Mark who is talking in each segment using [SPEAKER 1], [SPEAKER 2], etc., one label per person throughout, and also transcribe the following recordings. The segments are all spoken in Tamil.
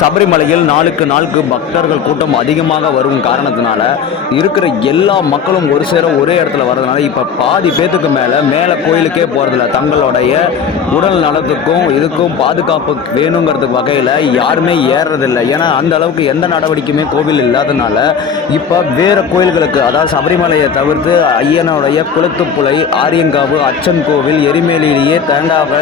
[SPEAKER 1] சபரிமலையில் நாளுக்கு நாளுக்கு பக்தர்கள் கூட்டம் அதிகமாக வரும் காரணத்தினால இருக்கிற எல்லா மக்களும் ஒரு சேர ஒரே இடத்துல வர்றதுனால இப்போ பாதி பேத்துக்கு மேலே மேலே கோயிலுக்கே போகிறதில்ல தங்களுடைய உடல் நலத்துக்கும் இதுக்கும் பாதுகாப்பு வேணுங்கிறதுக்கு வகையில் யாருமே ஏறுறதில்ல ஏன்னா அந்த அளவுக்கு எந்த நடவடிக்கையுமே கோவில் இல்லாதனால இப்போ வேறு கோயில்களுக்கு அதாவது சபரிமலையை தவிர்த்து ஐயனுடைய குளத்துப்புலை ஆரியங்காவு அச்சன் கோவில் எரிமேலியிலேயே தேங்காவை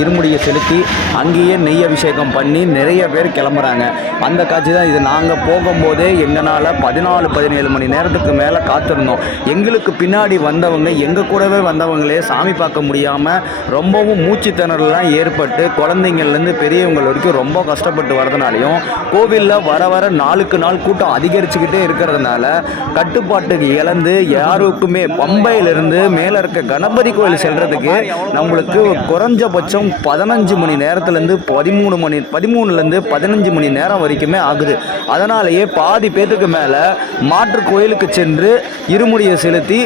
[SPEAKER 1] இருமுடியை செலுத்தி அங்கேயே நெய் அபிஷேகம் பண்ணி நிறைய பேர் கிளம்புறாங்க. அந்த காட்சி தான் இது. நாங்கள் போகும்போதே எங்களால் பதினாலு பதினேழு மணி நேரத்துக்கு மேலே காத்திருந்தோம். எங்களுக்கு பின்னாடி வந்தவங்க எங்கள் கூடவே வந்தவங்களே சாமி பார்க்க முடியாமல் ரொம்பவும் மூச்சு திணறலாம் ஏற்பட்டு குழந்தைங்கள்லேருந்து பெரியவங்க வரைக்கும் ரொம்ப கஷ்டப்பட்டு வரதுனாலையும் கோவிலில் வர வர நாளுக்கு நாள் கூட்டம் அதிகரிச்சுக்கிட்டே இருக்கிறதுனால கட்டுப்பாட்டுக்கு இழந்து யாருக்குமே பம்பையிலிருந்து மேலே இருக்க கணபதி கோயில் செல்கிறதுக்கு நம்மளுக்கு குறைஞ்சபட்சம் பதினஞ்சு மணி நேரத்துலேருந்து பதிமூணு மணி பதிமூணுலேருந்து பதினஞ்சு மணி நேரம் வரைக்குமே ஆகுது. அதனாலேயே பாதி பேத்துக்கு மேலே மாற்று கோயிலுக்கு சென்று இருமுடியை செலுத்தி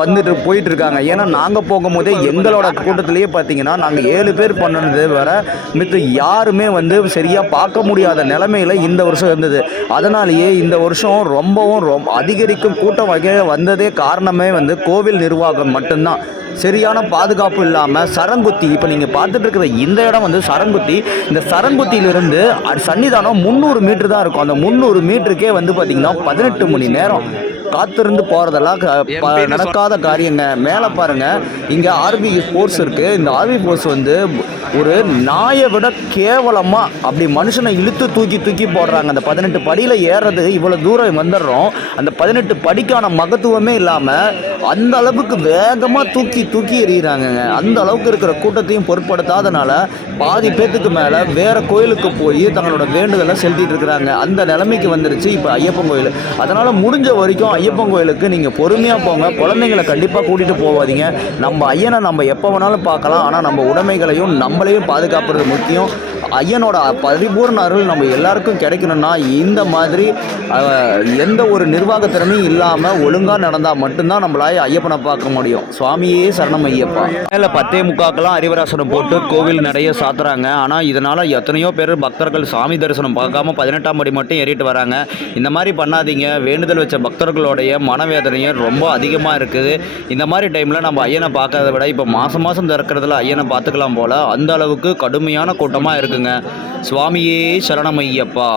[SPEAKER 1] வந்துட்டு போயிட்டு இருக்காங்க ஏன்னா நாங்கள் போகும்போதே எங்களோட கூட்டத்திலேயே பார்த்தீங்கன்னா நாங்கள் ஏழு பேர் பண்ணது வர மித்த யாருமே வந்து சரியாக பார்க்க முடியாத நிலைமையில இந்த வருஷம் இருந்தது. அதனாலேயே இந்த வருஷம் ரொம்பவும் ரொம்ப அதிகரிக்கும் கூட்டம் வகையில் வந்ததே காரணமே வந்து கோவில் நிர்வாகம் மட்டும்தான். சரியான பாதுகாப்பு இல்லாமல் சரங்குத்தி இப்போ நீங்கள் பார்த்துட்டு இருக்கிற இந்த இடம் வந்து சரங்குத்தி. இந்த சரங்குத்தியிலிருந்து அது சன்னிதானம் முந்நூறு மீட்ரு தான் இருக்கும். அந்த முந்நூறு மீட்டருக்கே வந்து பார்த்தீங்கன்னா பதினெட்டு மணி நேரம். காத்திருந்து போகிறதெல்லாம் க- ப- நடக்காத காரியங்க. மேலே பாருங்க. இங்கே ஆர்பி ஃபோர்ஸ் இருக்குது இந்த ஆர்பி ஃபோர்ஸ் வந்து ஒரு நாயை விட கேவலமாக அப்படி மனுஷனை இழுத்து தூக்கி தூக்கி போடுறாங்க. அந்த பதினெட்டு படியில் ஏறுறது இவ்வளோ தூரம் வந்துடுறோம். அந்த பதினெட்டு படிக்கான மகத்துவமே இல்லாமல் அந்த அளவுக்கு வேகமாக தூக்கி தூக்கி எறிகிறாங்கங்க அந்த அளவுக்கு இருக்கிற கூட்டத்தையும் பொருட்படுத்தாதனால பாதி பேத்துக்கு மேலே வேற கோயிலுக்கு போய் தங்களோட வேண்டுதலை செலுத்திட்டு இருக்கிறாங்க. அந்த நிலைமைக்கு வந்துருச்சு இப்போ ஐயப்பன் கோயில். அதனால் முடிஞ்ச வரைக்கும் ஐயப்பன் கோயிலுக்கு நீங்கள் பொறுமையாக போங்க. குழந்தைங்களை கண்டிப்பாக கூட்டிகிட்டு போவாதீங்க. நம்ம ஐயனை நம்ம எப்போ வேணாலும் பார்க்கலாம். ஆனால் நம்ம உடைமைகளையும் நம்மளையும் பாதுகாப்புறது முக்கியம். ஐயனோட பரிபூர்ண அருள் நம்ம எல்லாருக்கும் கிடைக்கணும்னா இந்த மாதிரி எந்த ஒரு நிர்வாகத்திறமையும் இல்லாமல் ஒழுங்காக நடந்தால் மட்டும்தான் நம்மளால ஐயப்பனை பார்க்க முடியும். சுவாமியே சரணம் ஐயப்பா. மேலே பத்தே முக்காக்கெல்லாம் அறிவராசனம் போட்டு கோவில் நிறைய சாத்துறாங்க. ஆனால் இதனால் எத்தனையோ பேர் பக்தர்கள் சாமி தரிசனம் பார்க்காம பதினெட்டாம் படி மட்டும் ஏறிட்டு வராங்க. இந்த மாதிரி பண்ணாதீங்க. வேண்டுதல் வச்ச பக்தர்களுடைய மனவேதனையும் ரொம்ப அதிகமாக இருக்குது. இந்த மாதிரி டைமில் நம்ம ஐயனை பார்க்கறத விட இப்போ மாதம் மாதம் திறக்கிறதுல ஐயனை பார்த்துக்கலாம் போல் அந்த அளவுக்கு கடுமையான கூட்டமாக இருக்குது இருக்குங்க சுவாமியே சரணமையப்பா.